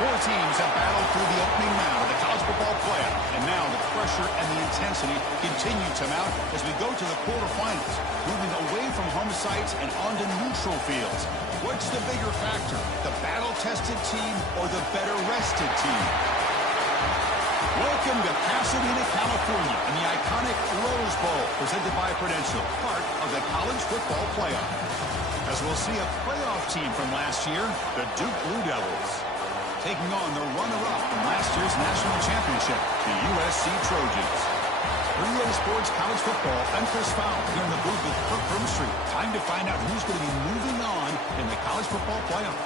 Four teams have battled through the opening round of the college football playoff, and now the pressure and the intensity continue to mount as we go to the quarterfinals, moving away from home sites and onto neutral fields. What's the bigger factor, the battle-tested team or the better-rested team? Welcome to Pasadena, California, in the iconic Rose Bowl, presented by Prudential, part of the college football playoff. As we'll see a playoff team from last year, the Duke Blue Devils, taking on the runner-up from last year's national championship, the USC Trojans. For EA Sports College Football, I'm Chris Fowle here in the booth with Kirk Broomstreet. Time to find out who's going to be moving on in the college football playoff.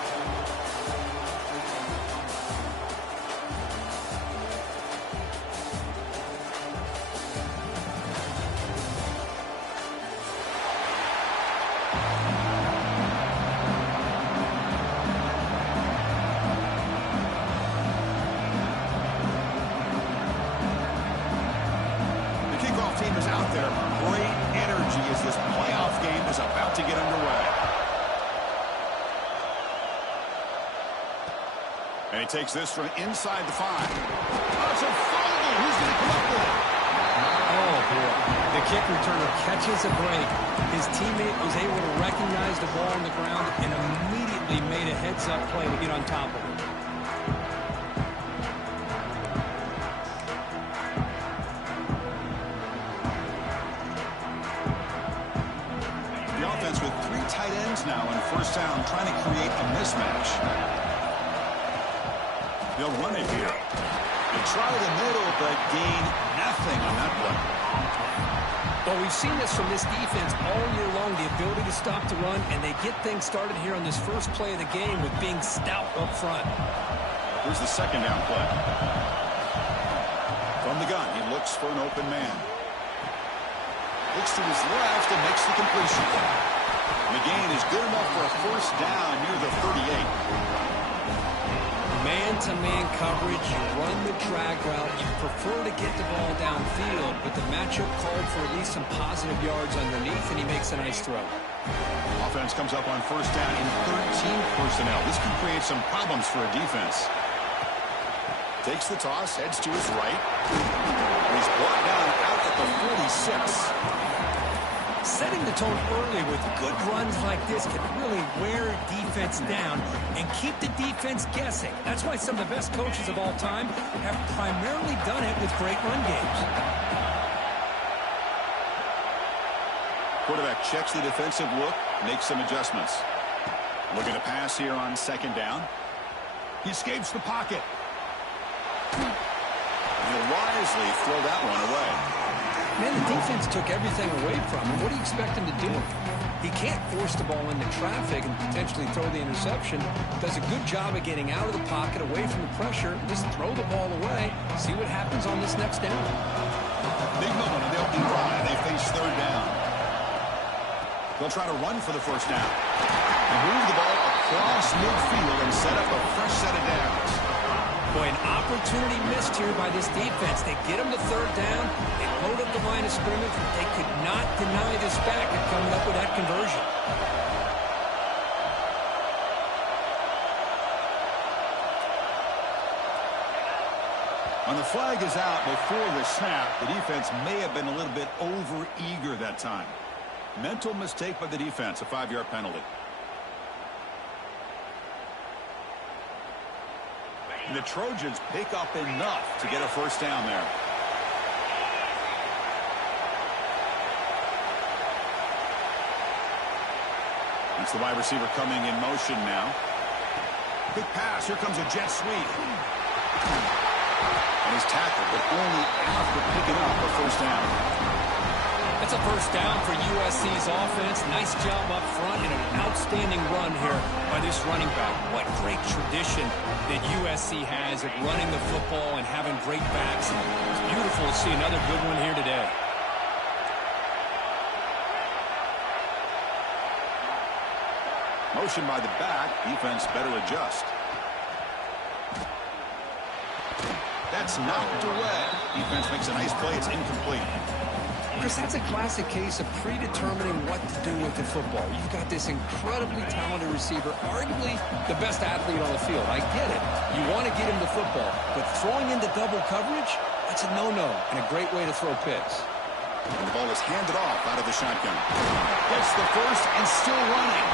Team is out there. Great energy as this playoff game is about to get underway. And he takes this from inside the 5. Oh, it's a fumble. Who's going to come up with it? Oh, boy. The kick returner catches a break. His teammate was able to recognize the ball on the ground and immediately made a heads-up play to get on top of it. With 3 tight ends now in first down, trying to create a mismatch. They'll run it here. They try the middle, but gain nothing on that play. Well, we've seen this from this defense all year long, the ability to stop the run, and they get things started here on this first play of the game with being stout up front. Here's the second down play. From the gun, he looks for an open man. Looks to his left and makes the completion. The gain is good enough for a first down near the 38. Man-to-man coverage, you run the drag route, you prefer to get the ball downfield, but the matchup called for at least some positive yards underneath, and he makes a nice throw. Offense comes up on first down in 13 personnel. This can create some problems for a defense. Takes the toss, heads to his right. And he's brought down out at the 46. Setting the tone early with good runs like this can really wear a defense down and keep the defense guessing. That's why some of the best coaches of all time have primarily done it with great run games. Quarterback checks the defensive look, makes some adjustments. Looking to pass here on second down. He escapes the pocket. He'll wisely throw that one away. Man, the defense took everything away from him. What do you expect him to do? He can't force the ball into traffic and potentially throw the interception. Does a good job of getting out of the pocket, away from the pressure. Just throw the ball away. See what happens on this next down. Big moment on the opening drive. They face third down. They'll try to run for the first down. And move the ball across midfield and set up a fresh set of downs. Boy, an opportunity missed here by this defense. They get him to third down. They load up the line of scrimmage. They could not deny this back at coming up with that conversion. When the flag is out before the snap, the defense may have been a little bit over-eager that time. Mental mistake by the defense, a 5-yard penalty. And the Trojans pick up enough to get a first down there. It's the wide receiver coming in motion now. Big pass. Here comes a jet sweep. And he's tackled, but only after picking up a first down. That's a first down for USC's offense. Nice job up front and an outstanding run here by this running back. What great tradition that USC has at running the football and having great backs. And it's beautiful to see another good one here today. Motion by the back. Defense better adjust. That's knocked away. Defense makes a nice play. It's incomplete. Chris, that's a classic case of predetermining what to do with the football. You've got this incredibly talented receiver, arguably the best athlete on the field. I get it. You want to get him the football, but throwing into double coverage, that's a no-no and a great way to throw picks. And the ball is handed off out of the shotgun. Gets the first and still running.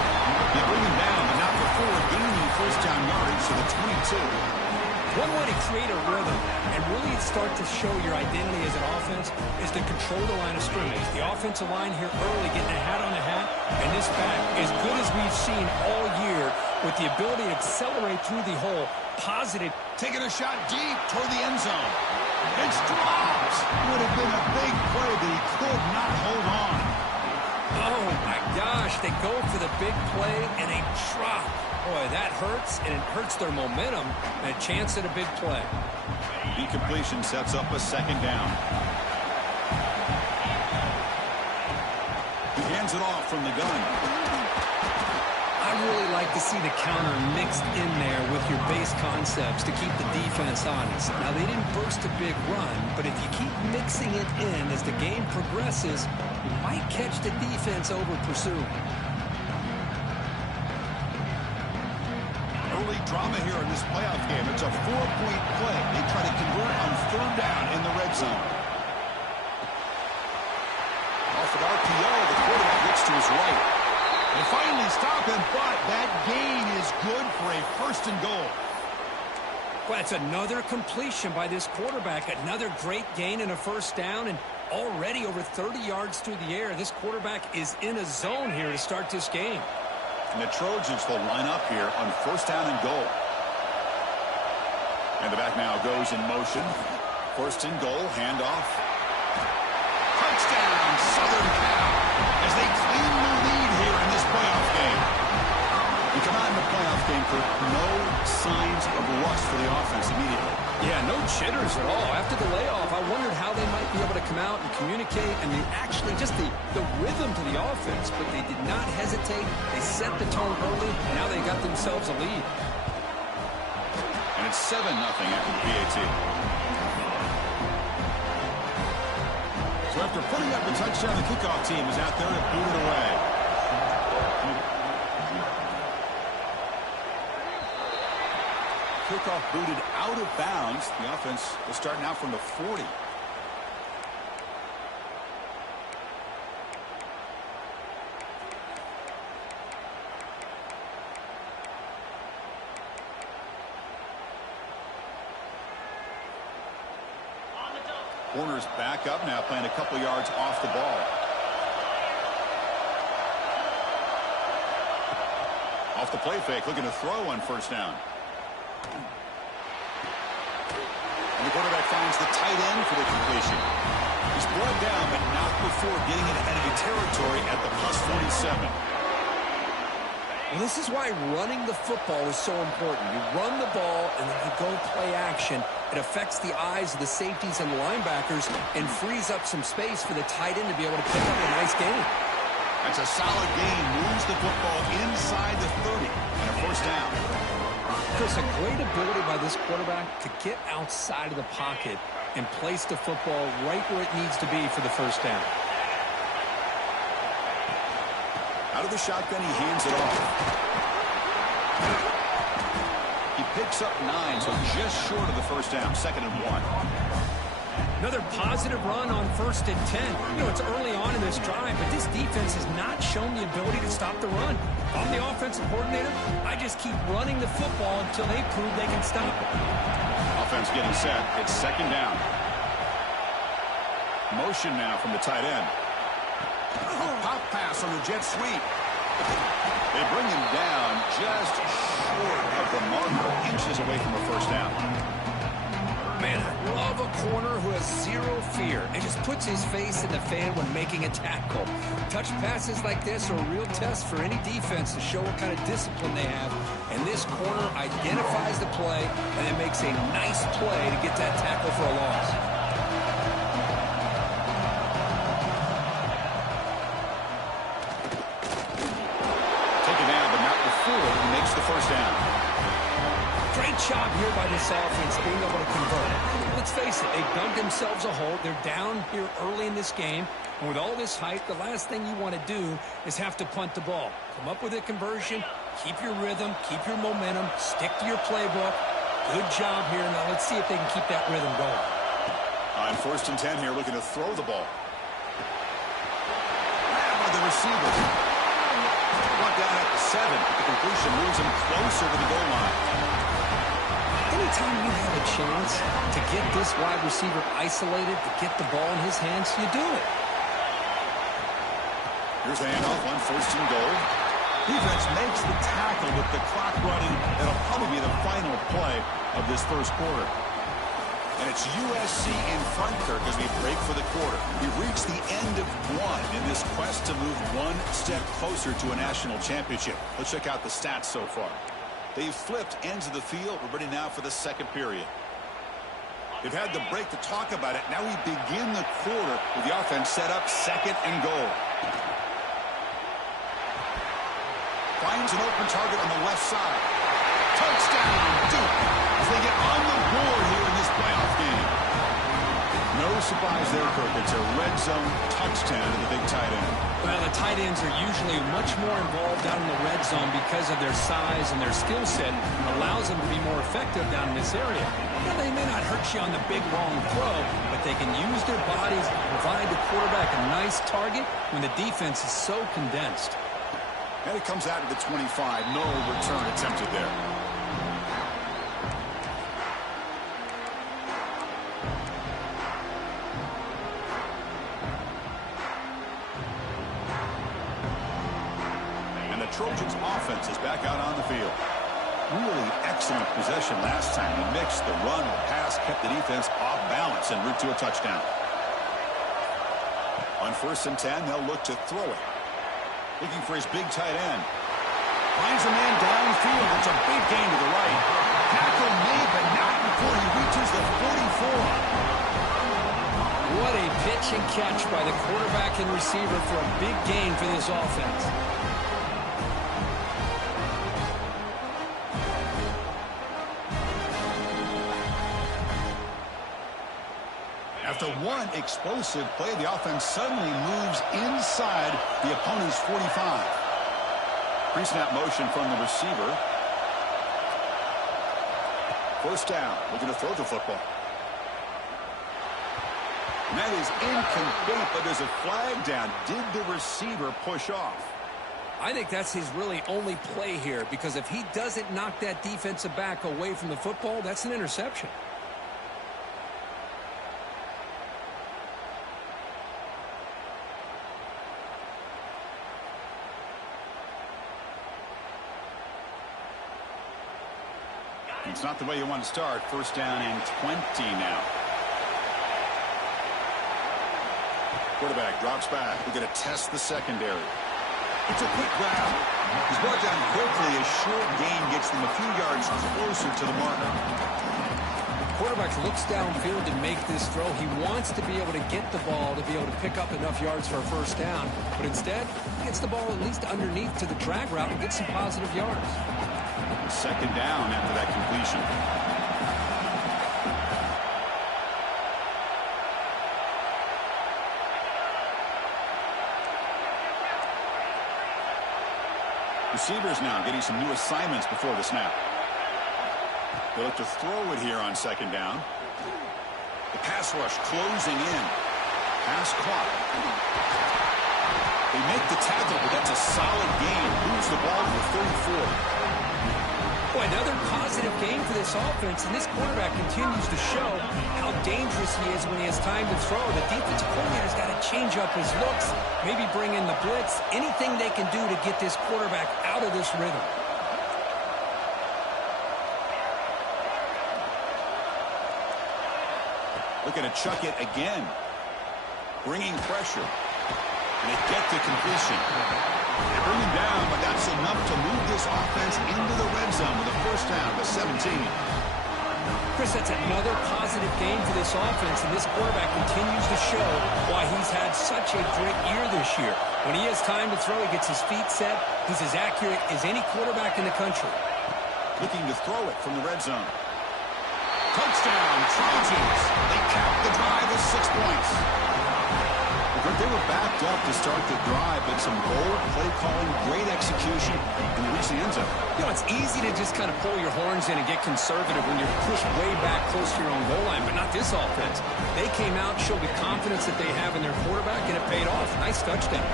They bring him down, but not before gaining first down yardage to the 22. One way to create a rhythm and really start to show your identity as an offense is to control the line of scrimmage. The offensive line here early getting a hat on the hat, and this back, as good as we've seen all year, with the ability to accelerate through the hole, positive. Taking a shot deep toward the end zone. It's dropped. Would have been a big play, but he could not hold on. Oh, my gosh. They go for the big play, and they drop. Boy, that hurts, and it hurts their momentum and a chance at a big play. Incompletion sets up a second down. He hands it off from the gun. I really like to see the counter mixed in there with your base concepts to keep the defense honest. Now, they didn't burst a big run, but if you keep mixing it in as the game progresses, you might catch the defense over pursuit. Early drama here in this playoff game. It's a 4-point play. They try to convert on third down in the red zone. Off an RPO, the quarterback looks to his right. They finally stop him, but that gain is good for a first and goal. Well, that's another completion by this quarterback. Another great gain and a first down, and already over 30 yards through the air. This quarterback is in a zone here to start this game. And the Trojans will line up here on first down and goal. And the back now goes in motion. First and goal, handoff. Touchdown, Southern Cal, as they claim the lead here in this playoff game. We come out in the playoff game for no signs of rust for the offense immediately. Yeah, no jitters at all. After the layoff, I wondered how they might be able to come out and communicate and actually just the rhythm to the offense, but they did not hesitate. They set the tone early, and now they got themselves a lead. And it's 7-0 after the PAT. So after putting up the touchdown, the kickoff team is out there to boot it away. Kickoff booted out of bounds. The offense will start now from the 40. Corners back up now, playing a couple yards off the ball. Off the play fake, looking to throw on first down. And the quarterback finds the tight end for the completion. He's brought down, but not before getting into enemy territory at the +47. Well, this is why running the football is so important. You run the ball, and then you go play action. It affects the eyes of the safeties and linebackers and frees up some space for the tight end to be able to pick up a nice gain. That's a solid gain. Moves the football inside the 30 and a first down. Chris, a great ability by this quarterback to get outside of the pocket and place the football right where it needs to be for the first down. Out of the shotgun, he hands it off. He picks up 9, so just short of the first down, 2nd and 1. Another positive run on 1st and 10. You know, it's early on in this drive, but this defense has not shown the ability to stop the run. If I'm the offensive coordinator, I just keep running the football until they prove they can stop it. Offense getting set. It's 2nd down. Motion now from the tight end. Pop pass on the jet sweep. They bring him down just short of the marker, inches away from a first down. Man, I love a corner who has zero fear and just puts his face in the fan when making a tackle. Touch passes like this are a real test for any defense to show what kind of discipline they have. And this corner identifies the play and then makes a nice play to get that tackle for a loss. Taken down, but not before he makes the first down. Great job here by this offense being able to convert. let's face it, they've dug themselves a hole. They're down here early in this game. And with all this hype, the last thing you want to do is have to punt the ball. Come up with a conversion, keep your rhythm, keep your momentum, stick to your playbook. Good job here. Now let's see if they can keep that rhythm going. On 1st and 10 here, looking to throw the ball. Grabbed by the receivers. Brought down at the 7. The completion moves him closer to the goal line. Anytime you have a chance to get this wide receiver isolated, to get the ball in his hands, you do it. Here's the handoff on 1st and goal. Defense makes the tackle with the clock running. That'll probably be the final play of this first quarter. And it's USC in front, Kirk, as we break for the quarter. We've reached the end of one in this quest to move one step closer to a national championship. Let's check out the stats so far. They've flipped ends of the field. We're ready now for the second period. They've had the break to talk about it. Now we begin the quarter with the offense set up 2nd and goal. Finds an open target on the left side. Touchdown, Duke, as they get on the board here in this playoff game. No surprise there, Kirk. It's a red zone touchdown to the big tight end. Well, the tight ends are usually much more involved down in the red zone because of their size and their skill set. Allows them to be more effective down in this area. Now, they may not hurt you on the big, long throw, but they can use their bodies to provide the quarterback a nice target when the defense is so condensed. And it comes out of the 25. No return attempted there. And the Trojans' offense is back out on the field. Really excellent possession last time. They mixed the run or pass, kept the defense off balance en route to a touchdown. On 1st and 10, they'll look to throw it. Looking for his big tight end. Finds a man downfield. It's a big gain to the right. Tackle made, but not before he reaches the 44. What a pitch and catch by the quarterback and receiver for a big gain for this offense. After one explosive play, the offense suddenly moves inside the opponent's 45. Pre-snap motion from the receiver. 1st down. Looking to throw the football. And that is incomplete, but there's a flag down. Did the receiver push off? I think that's his really only play here, because if he doesn't knock that defensive back away from the football, that's an interception. It's not the way you want to start. 1st down and 20 now. Quarterback drops back. We're going to test the secondary. It's a quick grab. He's brought down quickly. A short gain gets them a few yards closer to the marker. Quarterback looks downfield to make this throw. He wants to be able to get the ball to be able to pick up enough yards for a 1st down. But instead, he gets the ball at least underneath to the drag route and gets some positive yards. 2nd down after that completion. Receivers now getting some new assignments before the snap. They look to throw it here on 2nd down. The pass rush closing in. Pass clock. They make the tackle, but that's a solid gain. Moves the ball to the 34. Boy, another positive game for this offense, and this quarterback continues to show how dangerous he is when he has time to throw. The defensive coordinator's got to change up his looks, maybe bring in the blitz, anything they can do to get this quarterback out of this rhythm. Looking to chuck it again. Bringing pressure. And they get the completion. They bring him down, but that's enough to move this offense into the red zone with a 1st down to 17. Chris, that's another positive game for this offense, and this quarterback continues to show why he's had such a great year this year. When he has time to throw, he gets his feet set. He's as accurate as any quarterback in the country. Looking to throw it from the red zone. Touchdown, Trojans. They cap the drive with 6 points. But they were backed up to start the drive, but some bold play calling, great execution, and they reached the end zone. You know, it's easy to just kind of pull your horns in and get conservative when you're pushed way back close to your own goal line, but not this offense. They came out, showed the confidence that they have in their quarterback, and it paid off. Nice touchdown.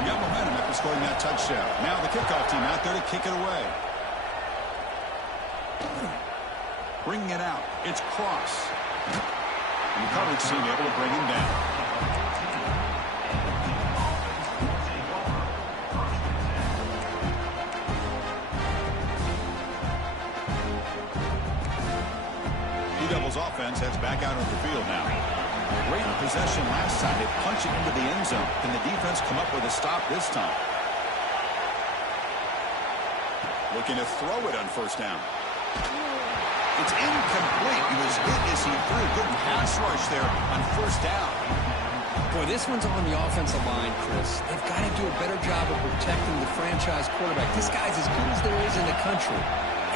You got momentum after scoring that touchdown. Now the kickoff team out there to kick it away. Bringing it out. It's Cross. And the coverage team able to bring him down. Blue Devils offense heads back out on the field now. Great possession last time. They punch it into the end zone. Can the defense come up with a stop this time? Looking to throw it on first down. It's incomplete. He was hit as he threw. Good pass rush there on first down. Boy, this one's on the offensive line, Chris. They've got to do a better job of protecting the franchise quarterback. This guy's as good as there is in the country,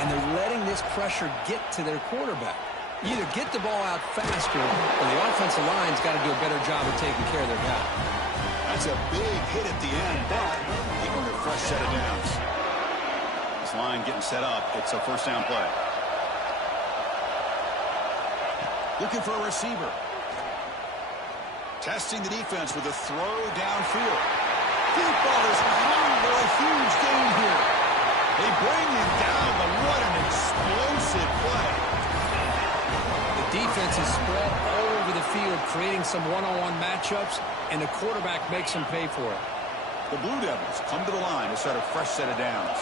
and they're letting this pressure get to their quarterback. Either get the ball out faster, or the offensive line's got to do a better job of taking care of their guy. That's a big hit at the end, but they go to a fresh set of downs. This line getting set up. It's a first down play. Looking for a receiver. Testing the defense with a throw downfield. Deep ball is hung for a huge gain here. They bring him down, but what an explosive play. The defense is spread all over the field, creating some one-on-one matchups, and the quarterback makes them pay for it. The Blue Devils come to the line to start a fresh set of downs.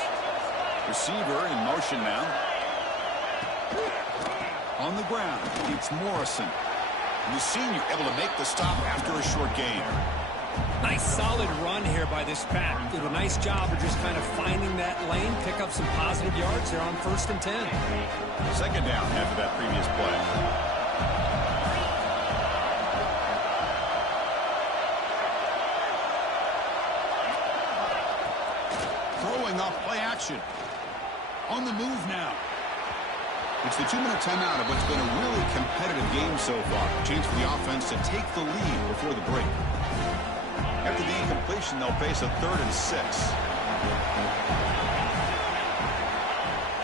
Receiver in motion now. On the ground, it's Morrison. And the senior able to make the stop after a short gain. Nice solid run here by this pack. Did a nice job of just kind of finding that lane, pick up some positive yards there on 1st and 10. Second down after that previous play. Throwing off play action. On the move now. It's the 2-minute timeout of what's been a really competitive game so far. Chance for the offense to take the lead before the break. After the incompletion, they'll face a 3rd and 6.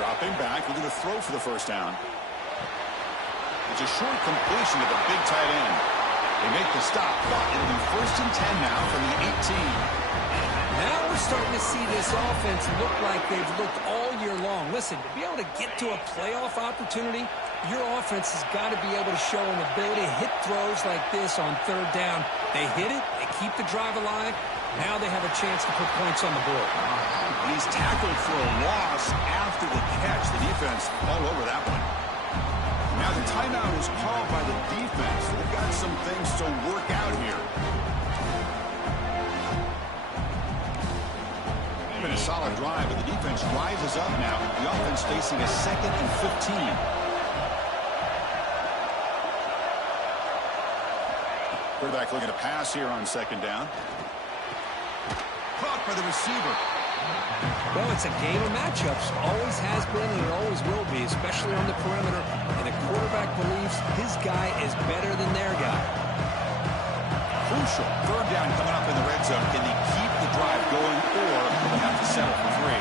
Dropping back, looking to throw for the first down. It's a short completion to the big tight end. They make the stop, but it'll be 1st and 10 now from the 18. Now we're starting to see this offense look like they've looked all year long. Listen, to be able to get to a playoff opportunity, your offense has got to be able to show an ability to hit throws like this on 3rd down. They hit it, they keep the drive alive. Now they have a chance to put points on the board. He's tackled for a loss after the catch. The defense all over that one. Now the timeout is called by the defense. They've got some things to work out here. Been a solid drive, but the defense rises up now. The offense facing a 2nd and 15. Quarterback looking to pass here on 2nd down. Caught by the receiver. Well, it's a game of matchups. Always has been and it always will be, especially on the perimeter. And the quarterback believes his guy is better than their guy. Crucial. 3rd down coming up in the red zone. Can they keep the drive going, or they'll have to settle for 3?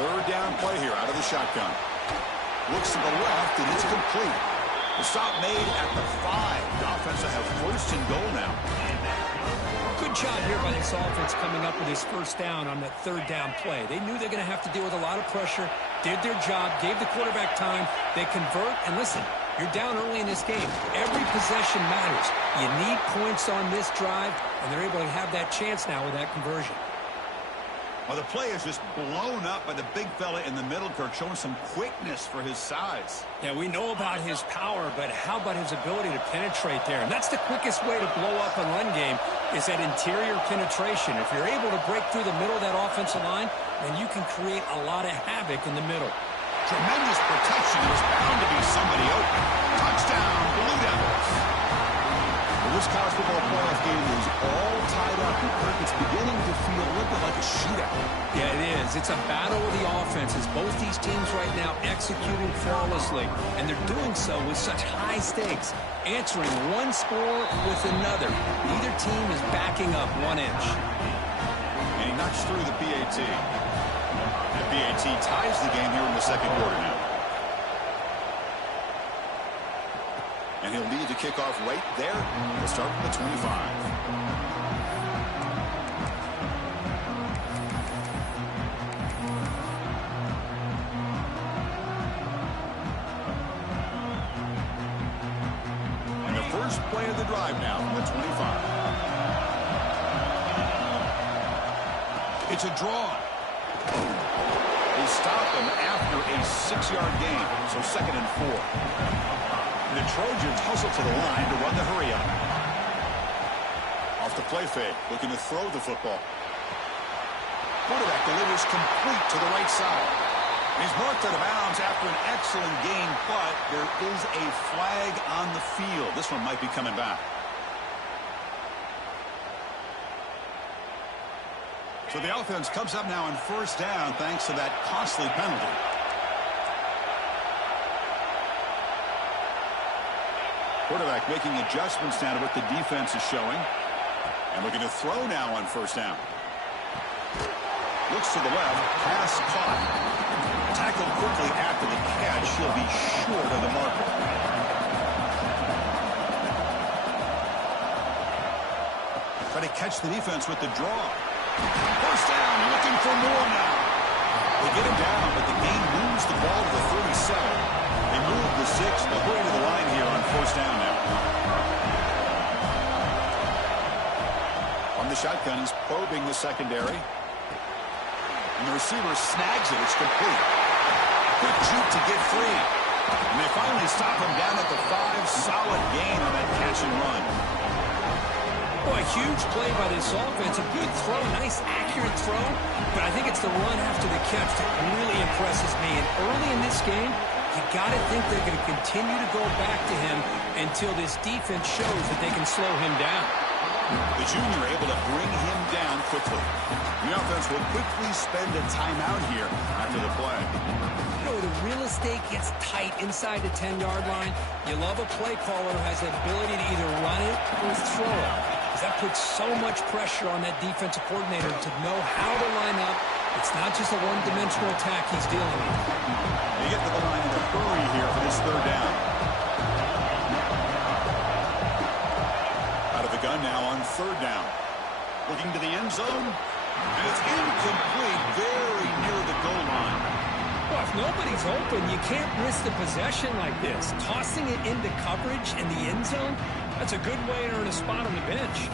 3rd down play here out of the shotgun. Looks to the left, and it's complete. The stop made at the 5. The offense will have 1st and goal now. Good job here by this offense coming up with his 1st down on that 3rd down play. They knew they're going to have to deal with a lot of pressure, did their job, gave the quarterback time. They convert, and listen, you're down early in this game. Every possession matters. You need points on this drive, and they're able to have that chance now with that conversion. Well, the play is just blown up by the big fella in the middle, Kirk, showing some quickness for his size. Yeah, we know about his power, but how about his ability to penetrate there? And that's the quickest way to blow up a run game, is that interior penetration. If you're able to break through the middle of that offensive line, then you can create a lot of havoc in the middle. Tremendous protection. There's bound to be somebody open. Touchdown, Blue Devils. Well, this college football playoff game is all tied up Kirk, it's beginning to feel a little bit like a shootout. Yeah, it is. It's a battle of the offenses. Both these teams right now executing flawlessly, and they're doing so with such high stakes, answering one score with another. Neither team is backing up 1 inch. And he knocks through the PAT. The PAT ties the game here in the second quarter now. And he'll lead the kickoff right there. We'll start from the 25. Play of the drive now from the 25. It's a draw. They stop him after a 6-yard gain, so 2nd and 4. The Trojans hustle to the line to run the hurry up. Off the play fake, looking to throw the football. Quarterback delivers complete to the right side. He's marked out of bounds after an excellent gain, but there is a flag on the field. This one might be coming back. So the offense comes up now on 1st down thanks to that costly penalty. Quarterback making adjustments down to what the defense is showing. And looking to throw now on 1st down. Looks to the left, pass caught. Tackled quickly after the catch. He'll be short of the marker. Try to catch the defense with the draw. 1st down, looking for more now. They get him down, but the game moves the ball to the 37. They move the 6. They'll hurry to the line here on 1st down now. On the shotgun, he's probing the secondary. And the receiver snags it. It's complete. Quick juke to get free. And they finally stop him down at the 5. Solid gain on that catch and run. Boy, a huge play by this offense. A good throw. Nice, accurate throw. But I think it's the run after the catch that really impresses me. And early in this game, you got to think they're going to continue to go back to him until this defense shows that they can slow him down. The junior able to bring him down quickly. The offense will quickly spend a timeout here after the play. You know, the real estate gets tight inside the 10-yard line. You love a play caller who has the ability to either run it or throw it. Because that puts so much pressure on that defensive coordinator to know how to line up. It's not just a one-dimensional attack he's dealing with. They get to the line in a hurry here for this 3rd down. Out of the gun now on 3rd down. Looking to the end zone. And it's incomplete, very near the goal line. Well, if nobody's open, you can't risk the possession like this. Tossing it into coverage in the end zone, that's a good way to earn a spot on the bench.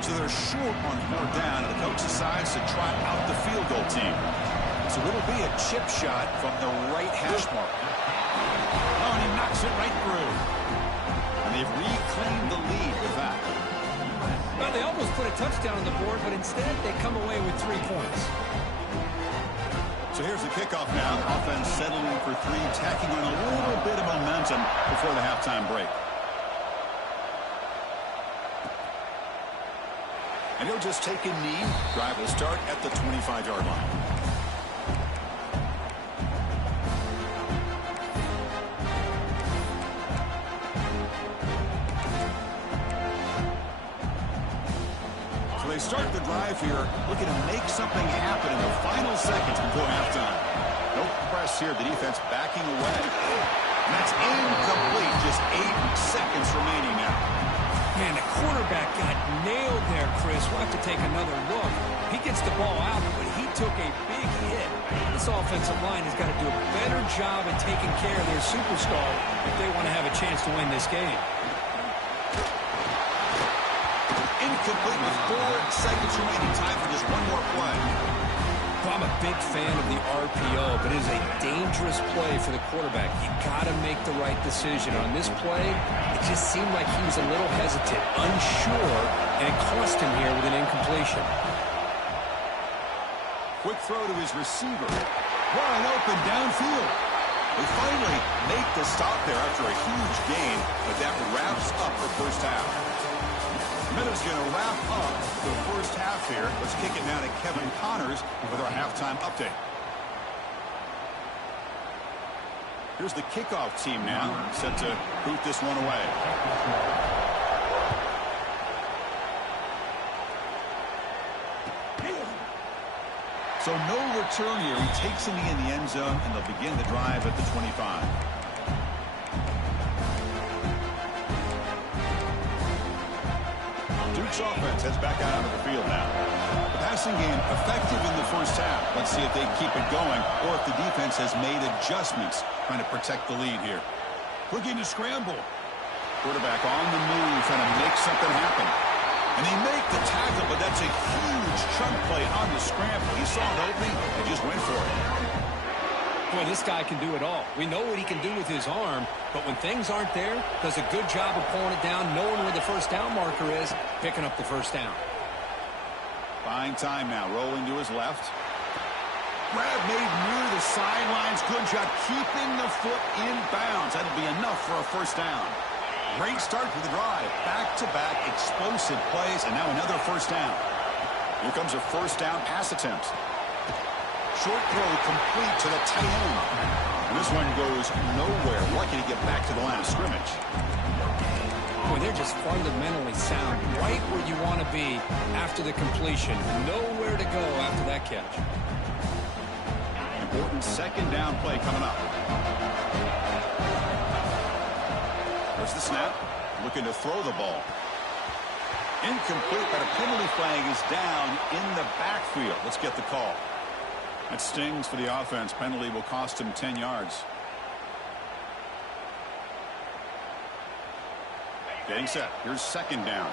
So they're short on 4th down, and the coach decides to trot out the field goal team. So it'll be a chip shot from the right hash mark. Oh, and he knocks it right through. And they've reclaimed the lead with that. Well, they almost put a touchdown on the board, but instead they come away with 3 points. So here's the kickoff now. Offense settling for 3, tacking on a little bit of momentum before the halftime break. And he'll just take a knee. Drive will start at the 25-yard line. So they start the drive here, looking to make something happen in the final seconds before halftime. No press here. The defense backing away. And that's incomplete. Just 8 seconds remaining now. Man, the quarterback got nailed there, Chris. We'll have to take another look. He gets the ball out, but he took a big hit. This offensive line has got to do a better job at taking care of their superstar if they want to have a chance to win this game. Incomplete with 4 seconds remaining. Time for just one more play. Well, I'm a big fan of the RPO, but it is a dangerous play for the quarterback. You got to make the right decision. On this play, it just seemed like he was a little hesitant, unsure, and it cost him here with an incompletion. Quick throw to his receiver. Wide open downfield. They finally make the stop there after a huge gain, but that wraps up the first half. Minute's going to wrap up the first half here. Let's kick it now to Kevin Connors with our halftime update. Here's the kickoff team now, set to boot this one away. So no return here. He takes it in the end zone, and they'll begin the drive at the 25. Duke's offense heads back out onto the field now. The passing game effective in the first half. Let's see if they keep it going or if the defense has made adjustments trying to protect the lead here. Looking to scramble. Quarterback on the move trying to make something happen. And they make the tackle, but that's a huge chunk play on the scramble. He saw an opening and just went for it. Boy, this guy can do it all. We know what he can do with his arm, but when things aren't there, does a good job of pulling it down, knowing where the first down marker is, picking up the first down. Buying time now, rolling to his left. Grab made near the sidelines. Good job keeping the foot in bounds. That'll be enough for a first down. Great start to the drive. Back-to-back explosive plays, and now another first down. Here comes a first down pass attempt. Short throw complete to the tight end. And this one goes nowhere. Lucky to get back to the line of scrimmage. Boy, they're just fundamentally sound. Right where you want to be after the completion. Nowhere to go after that catch. Important second down play coming up. There's the snap. Looking to throw the ball. Incomplete, but a penalty flag is down in the backfield. Let's get the call. That stings for the offense. Penalty will cost him 10 yards. Getting set. Here's second down.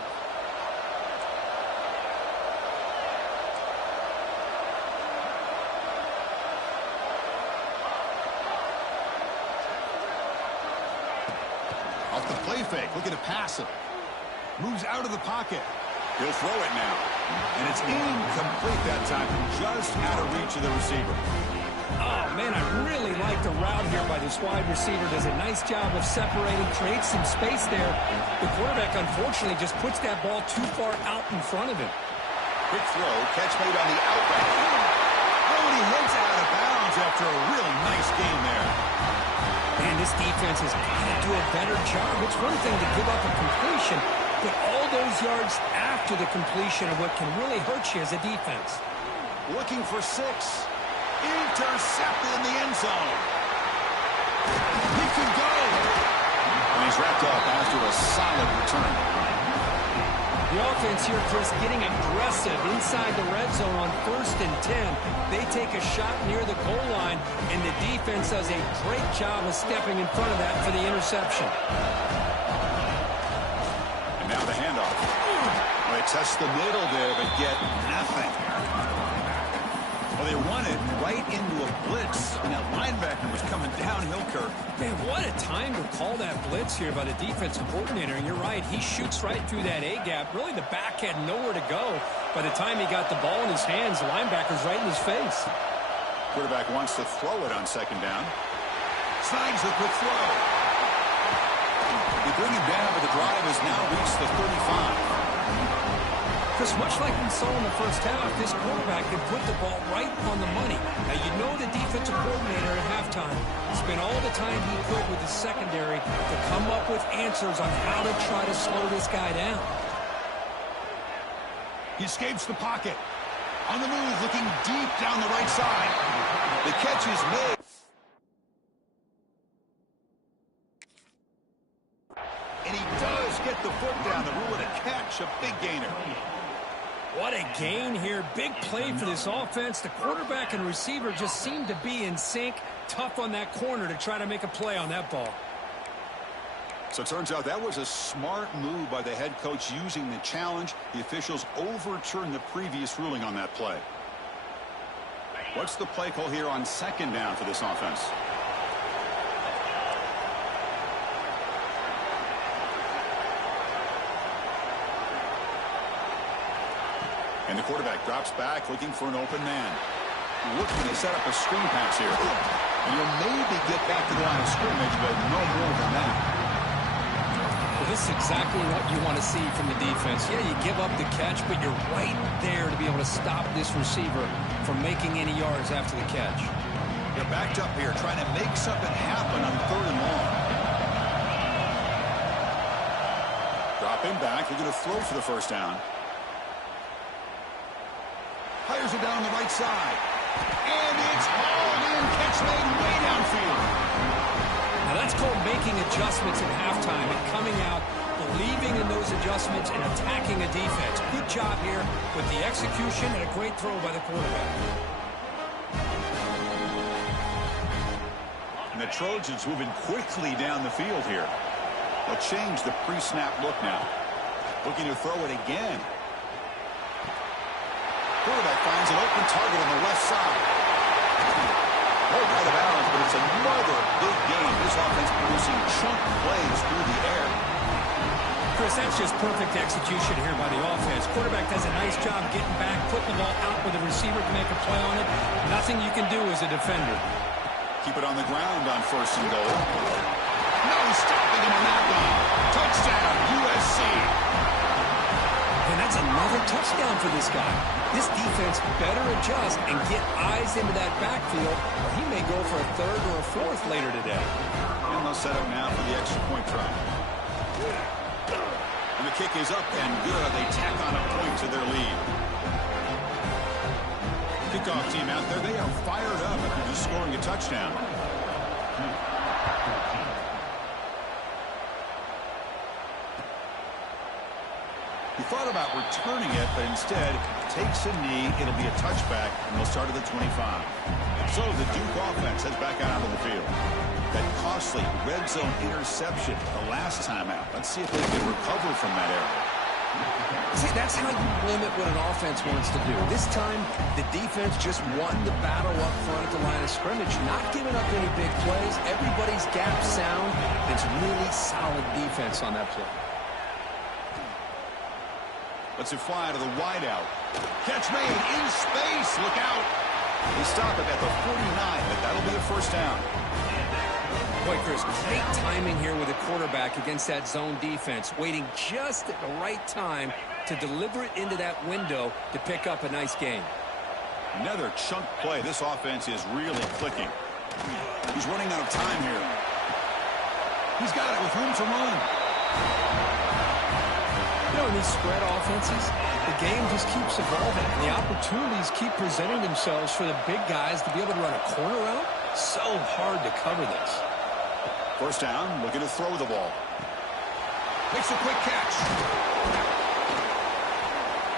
Off the play fake. Looking to pass it. Moves out of the pocket. He'll throw it now. And it's incomplete that time. Just out of reach of the receiver. Oh, man, I really like the route here by this wide receiver. Does a nice job of separating, creates some space there. The quarterback, unfortunately, just puts that ball too far out in front of him. Quick throw. Catch made on the outright. Oh, and he heads out of bounds after a really nice game there. Man, this defense has got to do a better job. It's one thing to give up a completion, but all those yards after the completion are what can really hurt you as a defense. Looking for 6. Intercepted in the end zone. He can go. And he's wrapped up after a solid return. The offense here, Chris, getting aggressive inside the red zone on 1st and 10. They take a shot near the goal line, and the defense does a great job of stepping in front of that for the interception. And now the handoff. Well, they test the middle there, but get nothing. Well, they run it right into a blitz, and that linebacker was coming downhill, Kirk. Man, what a time to call that blitz here by the defensive coordinator. And you're right, he shoots right through that A-gap. Really, the back had nowhere to go. By the time he got the ball in his hands, the linebacker's right in his face. Quarterback wants to throw it on second down. Slides the quick throw. They bring him down, but the drive has now reached the 35. Chris, much like we saw in the first half, this quarterback can put the ball right on the money. Now, you know the defensive coordinator at halftime spent all the time he could with the secondary to come up with answers on how to try to slow this guy down. He escapes the pocket. On the move, looking deep down the right side. The catch is made. And he does get the foot down. The rule of the catch, a big gainer. What a gain here. Big play for this offense. The quarterback and receiver just seem to be in sync. Tough on that corner to try to make a play on that ball. So it turns out that was a smart move by the head coach using the challenge. The officials overturned the previous ruling on that play. What's the play call here on second down for this offense? And the quarterback drops back looking for an open man. Looking to set up a screen pass here. And you'll maybe get back to the line of scrimmage, but no more than that. Well, this is exactly what you want to see from the defense. Yeah, you give up the catch, but you're right there to be able to stop this receiver from making any yards after the catch. You're backed up here trying to make something happen on 3rd and long. Dropping back, looking to throw for the first down. Fires it down the right side. And it's hauled in. Catch made way downfield. Now that's called making adjustments at halftime and coming out, believing in those adjustments and attacking a defense. Good job here with the execution and a great throw by the quarterback. And the Trojans moving quickly down the field here. They'll change the pre-snap look now. Looking to throw it again. Quarterback finds an open target on the left side. Hold out of bounds, but it's another big game. This offense producing chunk plays through the air. Chris, that's just perfect execution here by the offense. Quarterback does a nice job getting back, putting the ball out where the receiver can make a play on it. Nothing you can do as a defender. Keep it on the ground on 1st and goal. No stopping him on that one. Touchdown, USC. And that's another touchdown for this guy. This defense better adjust and get eyes into that backfield, or he may go for a 3rd or a 4th later today. And they'll set up now for the extra point try. And the kick is up and good. They tack on a point to their lead. Kickoff team out there, they are fired up after just scoring a touchdown. He thought about returning it, but instead takes a knee. It'll be a touchback, and they'll start at the 25. So the Duke offense heads back out onto the field. That costly red zone interception the last time out. Let's see if they can recover from that error. See, that's how you limit what an offense wants to do. This time, the defense just won the battle up front at the line of scrimmage, not giving up any big plays. Everybody's gap sound. It's really solid defense on that play. Let's it fly to the wideout. Catch made in space. Look out. They stop it at the 49, but that'll be a first down. Boy, Chris, great timing here with the quarterback against that zone defense, waiting just at the right time to deliver it into that window to pick up a nice gain. Another chunk play. This offense is really clicking. He's running out of time here. He's got it with room to run. You know, in these spread offenses, the game just keeps evolving. And the opportunities keep presenting themselves for the big guys to be able to run a corner out. So hard to cover this. First down, looking to throw the ball. Makes a quick catch.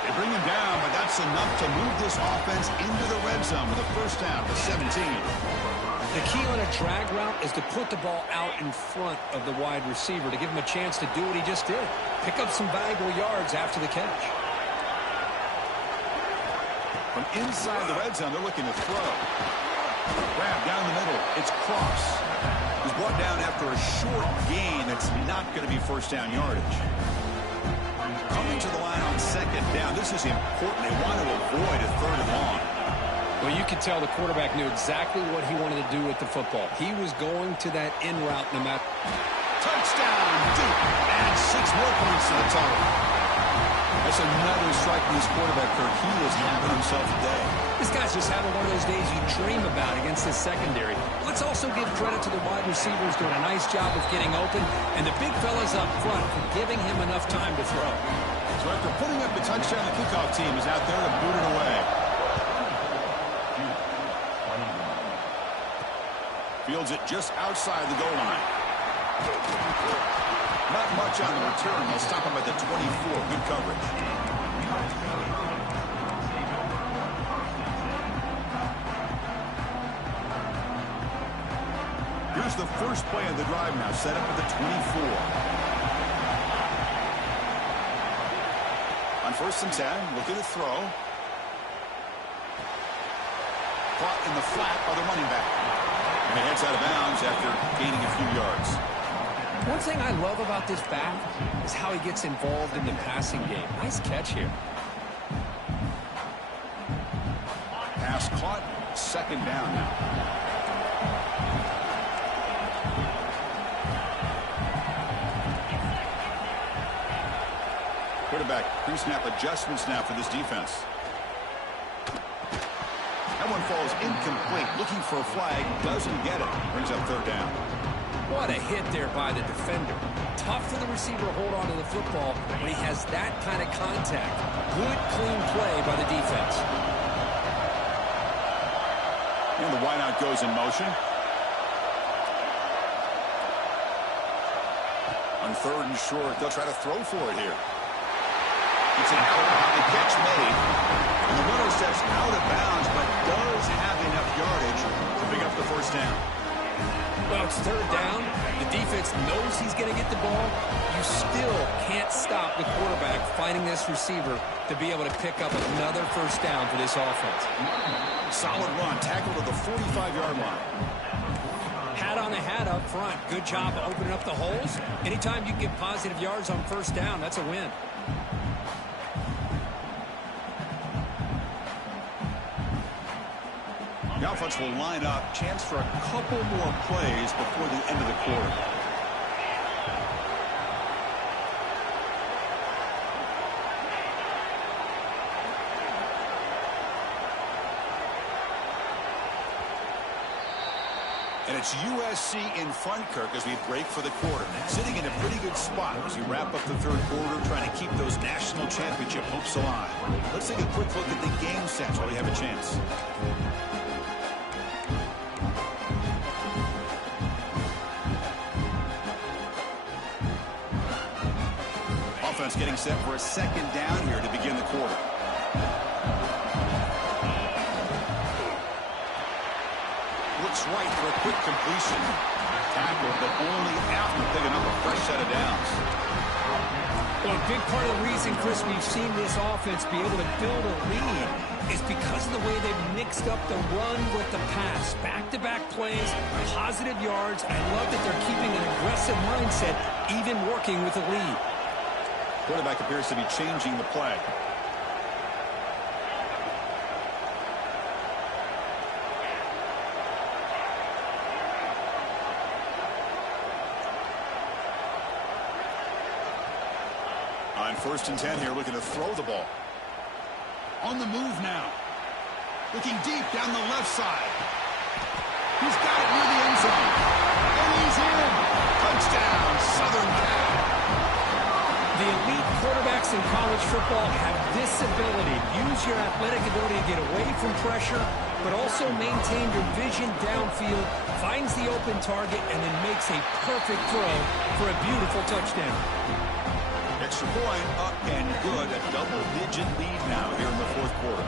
They bring him down, but that's enough to move this offense into the red zone with a first down to 17. The key on a drag route is to put the ball out in front of the wide receiver to give him a chance to do what he just did. Pick up some valuable yards after the catch. From inside the red zone, they're looking to throw. Grab down the middle. It's Cross. He's brought down after a short gain that's not going to be first down yardage. Coming to the line on second down. This is important. They want to avoid a 3rd and long. Well, you could tell the quarterback knew exactly what he wanted to do with the football. He was going to that in route no matter. Touchdown, Duke. And 6 more points to the total. That's another strike from this quarterback, Kirk. He is having himself a day. This guy's just having one of those days you dream about against this secondary. Let's also give credit to the wide receivers doing a nice job of getting open, and the big fellas up front for giving him enough time to throw. So after putting up the touchdown, the kickoff team is out there to boot it away. Fields it just outside the goal line. Not much on the return. They'll stop him at the 24. Good coverage. Here's the first play of the drive now, set up at the 24. On 1st and 10, looking to throw. caught in the flat by the running back. And he heads out of bounds after gaining a few yards. One thing I love about this back is how he gets involved in the passing game. Nice catch here. Pass caught. Second down now. Quarterback pre-snap adjustments now for this defense. That one falls incomplete. Looking for a flag. Doesn't get it. Brings up third down. What a hit there by the defender. Tough for the receiver to hold on to the football when he has that kind of contact. Good, clean play by the defense. And the wideout goes in motion. On third and short, they'll try to throw for it here. It's an out-of-bounds catch made. And the runner steps out of bounds, but does have enough yardage to pick up the first down. Well, it's third down. The defense knows he's going to get the ball. You still can't stop the quarterback finding this receiver to be able to pick up another first down for this offense. Solid run. Tackle to the 45-yard line. Hat on the hat up front. Good job opening up the holes. Anytime you can get positive yards on first down, that's a win. The offense will line up. Chance for a couple more plays before the end of the quarter. And it's USC in front, Kirk, as we break for the quarter. Sitting in a pretty good spot as we wrap up the third quarter, trying to keep those national championship hopes alive. Let's take a quick look at the game stats while we have a chance. Offense getting set for a second down here to begin the quarter. Looks right for a quick completion. Tackle, but only after picking up a fresh set of downs. Well, a big part of the reason, Chris, we've seen this offense be able to build a lead is because of the way they've mixed up the run with the pass. Back-to-back plays, positive yards. I love that they're keeping an aggressive mindset, even working with a lead. Quarterback appears to be changing the play. On first and 10 here, looking to throw the ball. On the move now. Looking deep down the left side. He's got it near the end zone. And he's in. Touchdown, Southern Cal. The elite quarterbacks in college football have this ability. Use your athletic ability to get away from pressure, but also maintain your vision downfield, finds the open target, and then makes a perfect throw for a beautiful touchdown. Extra point up and good. A double-digit lead now here in the fourth quarter.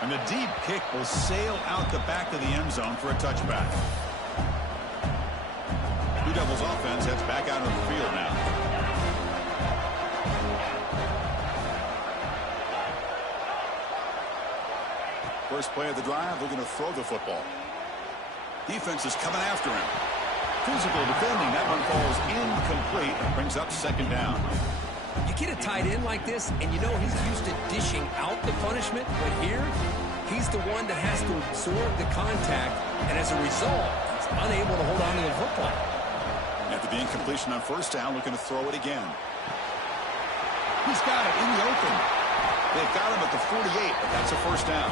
And the deep kick will sail out the back of the end zone for a touchback. Blue Devils offense heads back out on the field now. First play of the drive, looking to throw the football. Defense is coming after him. Physical defending. That one falls incomplete and brings up second down. You get a tight end like this, and you know he's used to dishing out the punishment, but here, he's the one that has to absorb the contact, and as a result, he's unable to hold on to the football. After the incompletion on first down, looking to throw it again. He's got it in the open. They've got him at the 48, but that's a first down.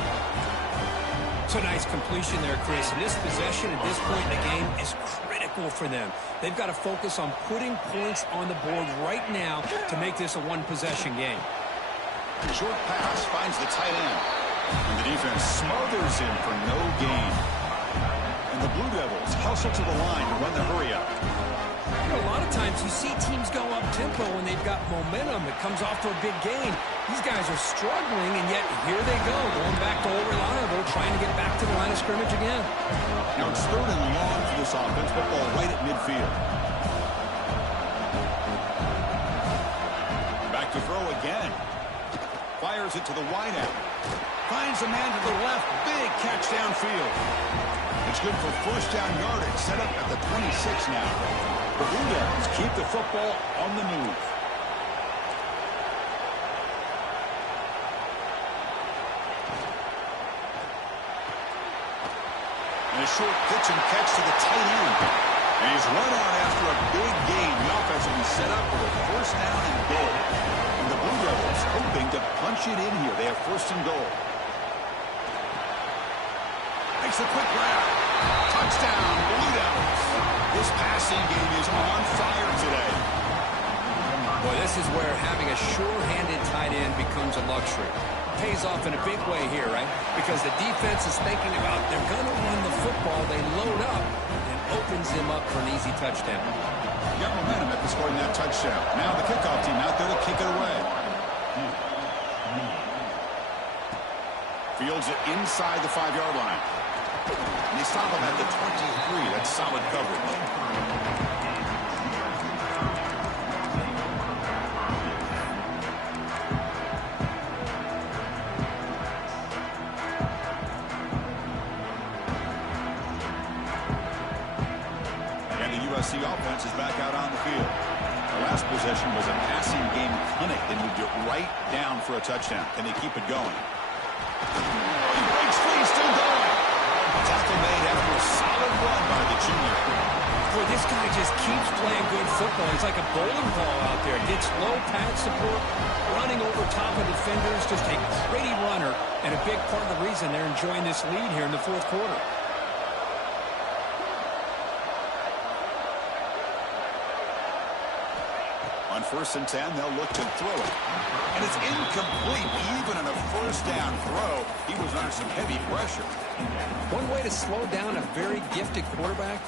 It's a nice completion there, Chris. And this possession at this point in the game is critical for them. They've got to focus on putting points on the board right now to make this a one-possession game. Short pass finds the tight end. And the defense smothers him for no gain. And the Blue Devils hustle to the line to run the hurry-up. You know, a lot of times you see teams go up-tempo when they've got momentum that comes off to a big gain. These guys are struggling, and yet here they go, going back to old reliable, trying to get back to the line of scrimmage again. Now it's third and long for this offense, football right at midfield. Back to throw throws it to the wideout. Finds a man to the left. Big catch downfield. It's good for first down yardage. Set up at the 26 now. The Blue Devils keep the football on the move. And a short pitch and catch to the tight end. And he's run out after a big gain. The offense will be set up for a first down and goal. And the Blue Devils hoping to punch it in here. They have first and goal. Makes a quick grab. Touchdown, Blue Devils. This passing game is on fire today. Boy, this is where having a sure-handed tight end becomes a luxury. Pays off in a big way here, right? Because the defense is thinking about they're going to run the football. They load up and opens him up for an easy touchdown. Got momentum after scoring that touchdown. Now the kickoff team out there to kick it away. Fields it inside the 5-yard line. And they stop him at the 23. That's solid coverage. The offense is back out on the field. The last possession was a passing game clinic. They moved it right down for a touchdown. Can they keep it going? He breaks free, still going. Tackle made after a solid run by the junior. Boy, this guy just keeps playing good football. He's like a bowling ball out there. Gets low pad support, running over top of defenders. Just a gritty runner, and a big part of the reason they're enjoying this lead here in the fourth quarter. On 1st and 10, they'll look to throw it. And it's incomplete. Even on a first down throw, he was under some heavy pressure. One way to slow down a very gifted quarterback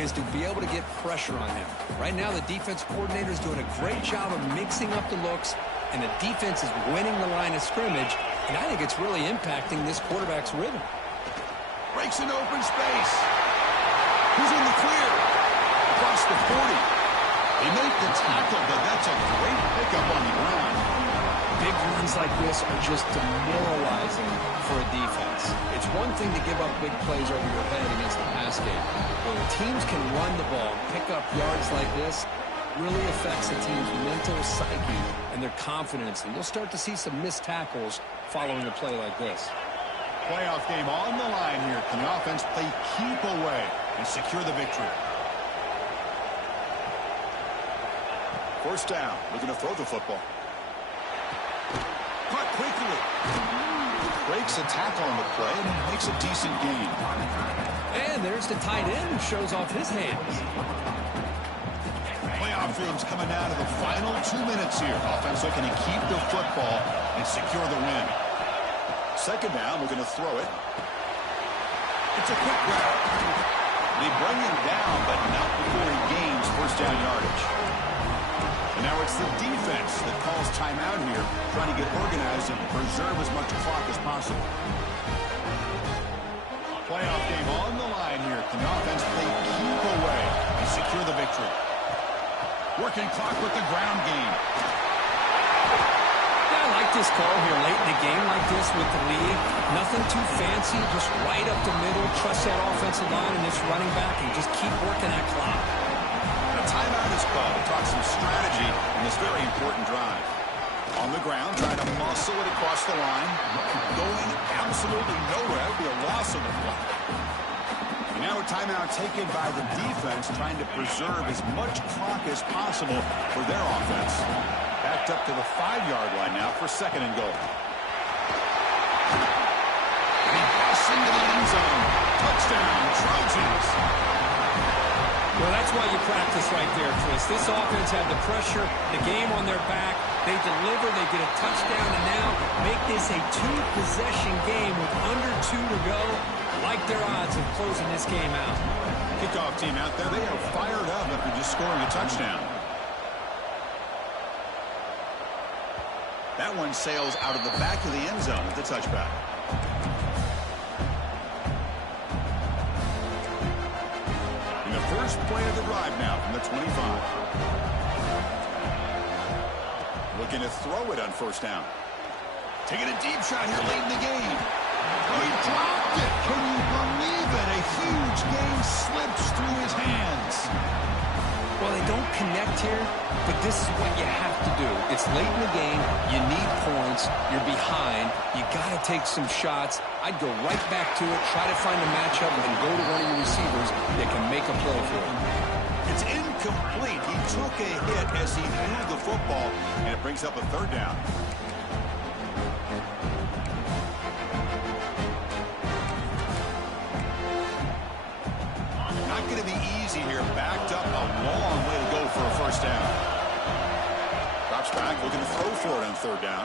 is to be able to get pressure on him. Right now, the defense coordinator is doing a great job of mixing up the looks, and the defense is winning the line of scrimmage, and I think it's really impacting this quarterback's rhythm. Breaks an open space. Who's in the clear? Across the 40. They make the tackle, but that's a great pickup on the ground. Big runs like this are just demoralizing for a defense. It's one thing to give up big plays over your head against the pass game. But when teams can run the ball, pick up yards like this, really affects the team's mental psyche and their confidence. And you'll start to see some missed tackles following a play like this. Playoff game on the line here. Can the offense play keep away and secure the victory? First down, looking to throw the football. Caught quickly. Breaks a tackle on the play and makes a decent gain. And there's the tight end who shows off his hands. Playoff game's coming down to the final 2 minutes here. Offense looking to keep the football and secure the win. Second down, looking to throw it. It's a quick grab. They bring him down, but not before he gains first down yardage. And now it's the defense that calls timeout here, trying to get organized and preserve as much clock as possible. Playoff game on the line here. Can the offense play keep away and secure the victory? Working clock with the ground game. Yeah, I like this call here late in the game like this with the lead. Nothing too fancy, just right up the middle. Trust that offensive line and this running back and just keep working that clock. Timeout is called to talk some strategy in this very important drive. On the ground, trying to muscle it across the line. Going absolutely nowhere. That would be a loss of the play. And now a timeout taken by the defense, trying to preserve as much clock as possible for their offense. Backed up to the 5-yard line now for second and goal. And he busts into the end zone. Touchdown, Trojans. Well, that's why you practice right there, Chris. This offense had the pressure, the game on their back. They deliver, they get a touchdown, and now make this a 2-possession game with under 2 to go. Like their odds of closing this game out. Kickoff team out there, they are fired up after just scoring a touchdown. That one sails out of the back of the end zone with the touchback. First play of the drive now from the 25. Looking to throw it on first down. Taking a deep shot here late in the game. Oh, he dropped it. Can you believe it? A huge game slips through his hands. Well, they don't connect here, but this is what you have to do. It's late in the game. You need points. You're behind. You got to take some shots. I'd go right back to it, try to find a matchup, and go to one of your receivers that can make a play for you. It's incomplete. He took a hit as he threw the football, and it brings up a third down. Not going to be easy here. Backed up a long way to go for a first down. Drops back, looking to throw for it on third down.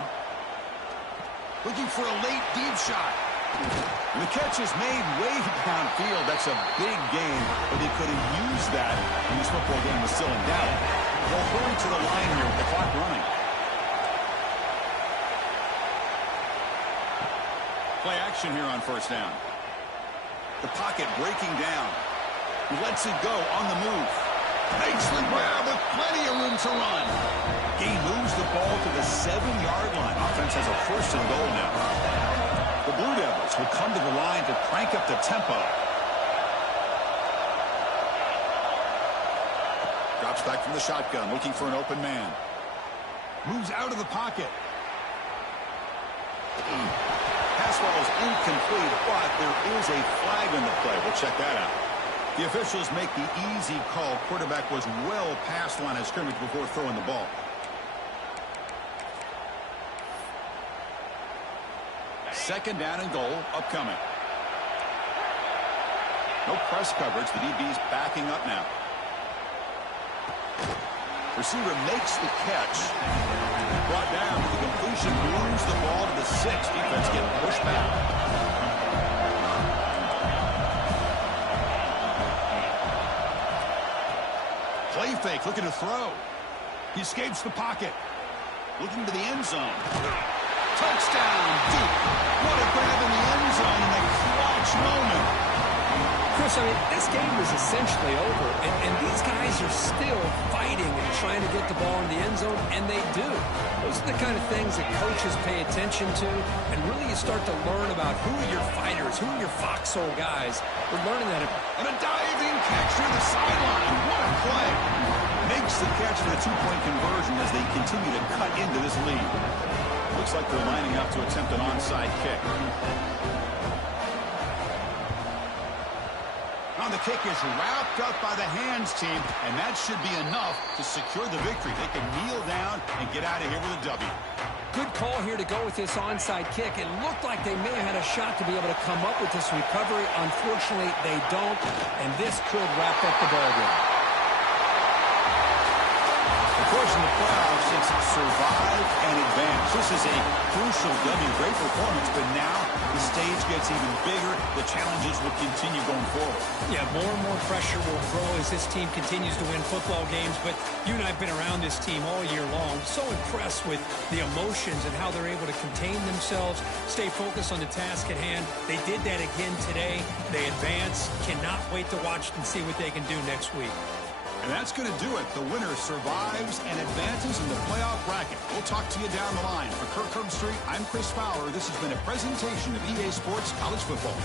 Looking for a late deep shot. And the catch is made way downfield. That's a big gain, but they could have used that when this football game was still in doubt. They'll hurry to the line here with the clock running. Play action here on first down. The pocket breaking down. He lets it go on the move. Makes the grab with plenty of room to run. He moves the ball to the 7-yard line. Offense has a first and goal now. The Blue Devils will come to the line to crank up the tempo. Drops back from the shotgun, looking for an open man. Moves out of the pocket. Pass ball is incomplete, but there is a flag in the play. We'll check that out. The officials make the easy call. Quarterback was well past the line of scrimmage before throwing the ball. Second down and goal upcoming. No press coverage. The DB's backing up now. Receiver makes the catch. Brought down with the completion. Moves the ball to the 6. Defense getting pushed back. Play fake, looking to throw. He escapes the pocket. Looking to the end zone. Touchdown, Duke. What a grab in the end zone in a clutch moment. Chris, I mean, this game is essentially over, and these guys are still fighting and trying to get the ball in the end zone, and they do. Those are the kind of things that coaches pay attention to, and really you start to learn about who are your fighters, who are your foxhole guys. We're learning that. And a diving catch near the sideline. What a play. Makes the catch for the two-point conversion as they continue to cut into this lead. Looks like they're lining up to attempt an onside kick. The kick is wrapped up by the hands team, and that should be enough to secure the victory. They can kneel down and get out of here with a W. Good call here to go with this onside kick. It looked like they may have had a shot to be able to come up with this recovery. Unfortunately, they don't, and this could wrap up the ball game. Of course, in the playoffs, it's survive and advance. This is a crucial W. Great performance, but now the stage gets even bigger. The challenges will continue going forward. Yeah, more and more pressure will grow as this team continues to win football games, but you and I have been around this team all year long. So impressed with the emotions and how they're able to contain themselves, stay focused on the task at hand. They did that again today. They advance. Cannot wait to watch and see what they can do next week. And that's going to do it. The winner survives and advances in the playoff bracket. We'll talk to you down the line. For Kirk Herbstreit, I'm Chris Fowler. This has been a presentation of EA Sports College Football.